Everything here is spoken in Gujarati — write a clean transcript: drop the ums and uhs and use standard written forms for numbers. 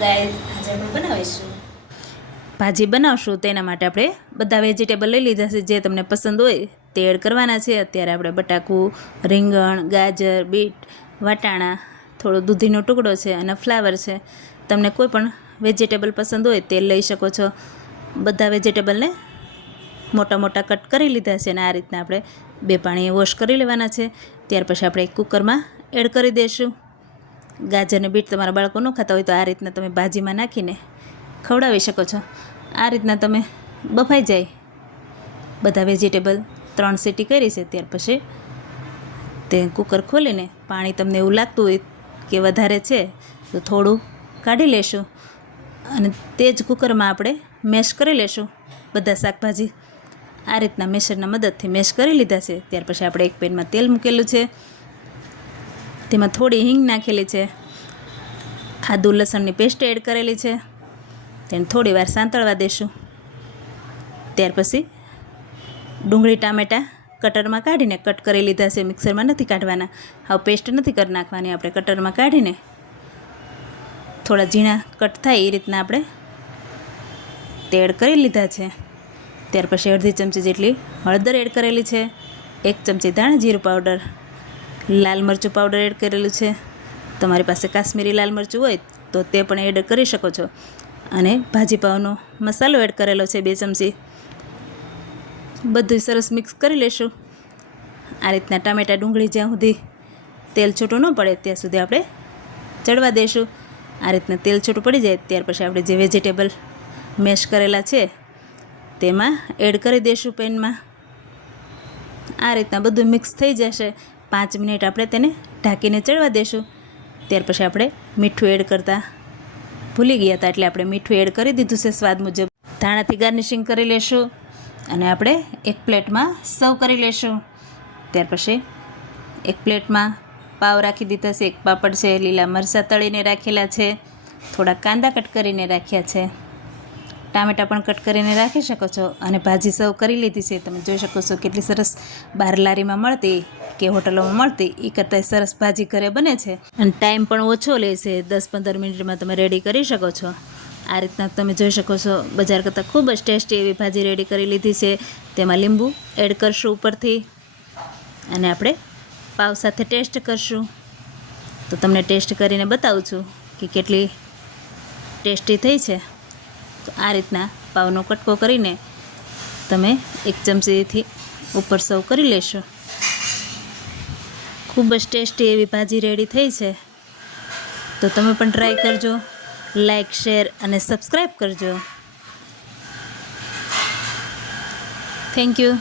ગાઈસ, આજે આપણે બનાવીશું ભાજી બનાવશું. તેના માટે આપણે બધા વેજીટેબલ લઈ લીધા છે. જે તમને પસંદ હોય તે એડ કરવાના છે. અત્યારે આપણે બટાકું, રીંગણ, ગાજર, બીટ, વટાણા, થોડો દૂધીનો ટુકડો છે અને ફ્લાવર છે. તમને કોઈ પણ વેજીટેબલ પસંદ હોય તે લઈ શકો છો. બધા વેજીટેબલને મોટા મોટા કટ કરી લીધા છે અને આ રીતના આપણે 2 પાણીએ વોશ કરી લેવાના છે. ત્યાર પછી આપણે એક કુકરમાં એડ કરી દઈશું. ગાજર અને બીટ તમારા બાળકો ન ખાતા હોય તો આ રીતના તમે ભાજીમાં નાખીને ખવડાવી શકો છો. આ રીતના તમે બફાઈ જાય બધા વેજીટેબલ 3 સીટી કરી છે. ત્યાર પછી તે કુકર ખોલીને પાણી તમને એવું લાગતું હોય કે વધારે છે તો થોડું કાઢી લેશું અને તે જ કુકરમાં આપણે મેશ કરી લેશું બધા શાકભાજી. આ રીતના મેશરના મદદથી મેશ કરી લીધા છે. ત્યાર પછી આપણે એક પેનમાં તેલ મૂકેલું છે. તેમાં થોડી હિંગ નાખેલી છે. આદુ લસણની પેસ્ટ એડ કરેલી છે. તેને થોડી વાર સાંતળવા દઈશું. ત્યાર પછી ડુંગળી ટામેટાં કટરમાં કાઢીને કટ કરી લીધા છે. મિક્સરમાં નથી કાઢવાના, હવે પેસ્ટ નથી કરી નાખવાની. આપણે કટરમાં કાઢીને થોડા ઝીણા કટ થાય એ રીતના આપણે તે એડ કરી લીધા છે. ત્યાર પછી અડધી ચમચી જેટલી હળદર એડ કરેલી છે. 1 ચમચી ધાણા જીરું પાવડર, લાલ મરચું પાવડર એડ કરેલું છે. તમારી પાસે કાશ્મીરી લાલ મરચું હોય તો તે પણ એડ કરી શકો છો. અને ભાજી પાવનો મસાલો એડ કરેલો છે 2 ચમચી. બધું સરસ મિક્સ કરી લેશું. આ રીતના ટામેટાં ડુંગળી જ્યાં સુધી તેલ છૂટું ન પડે ત્યાં સુધી આપણે ચડવા દઈશું. આ રીતના તેલ છૂટું પડી જાય ત્યાર પછી આપણે જે વેજીટેબલ મેશ કરેલા છે તેમાં એડ કરી દઈશું પેનમાં. આ રીતના બધું મિક્સ થઈ જશે. 5 મિનિટ આપણે તેને ઢાંકીને ચડવા દઈશું. ત્યાર પછી આપણે મીઠું એડ કરતાં ભૂલી ગયા હતા એટલે આપણે મીઠું એડ કરી દીધું છે સ્વાદ મુજબ. ધાણાથી ગાર્નિશિંગ કરી લેશું અને આપણે એક પ્લેટમાં સર્વ કરી લેશું. ત્યાર પછી એક પ્લેટમાં પાવ રાખી દીધા છે. એક પાપડ છે, લીલા મરચાં તળીને રાખેલા છે, થોડા કાંદા કટ કરીને રાખ્યા છે, ટામેટાં પણ કટ કરીને રાખી શકો છો અને ભાજી સર્વ કરી લીધી છે. તમે જોઈ શકો છો કેટલી સરસ બહાર લારીમાં મળતી કે હોટલોમાં મળતી એ કરતાં સરસ ભાજી ઘરે બને છે અને ટાઈમ પણ ઓછો લે છે. 10-15 મિનિટમાં તમે રેડી કરી શકો છો. આ રીતના તમે જોઈ શકો છો બજાર કરતાં ખૂબ જ ટેસ્ટી એવી ભાજી રેડી કરી લીધી છે. તેમાં લીંબુ એડ કરશું ઉપરથી અને આપણે પાવ સાથે ટેસ્ટ કરશું. તો તમને ટેસ્ટ કરીને બતાવું છું કે કેટલી ટેસ્ટી થઈ છે. તો આ રીતના પાવનો કટકો કરીને તમે 1 ચમચીથી ઉપર સર્વ કરી લેશો. ખૂબ જ ટેસ્ટી એવી ભાજી રેડી થઈ છે. તો તમે પણ ટ્રાય કરજો. લાઈક, શેર અને સબસ્ક્રાઈબ કરજો. Thank you.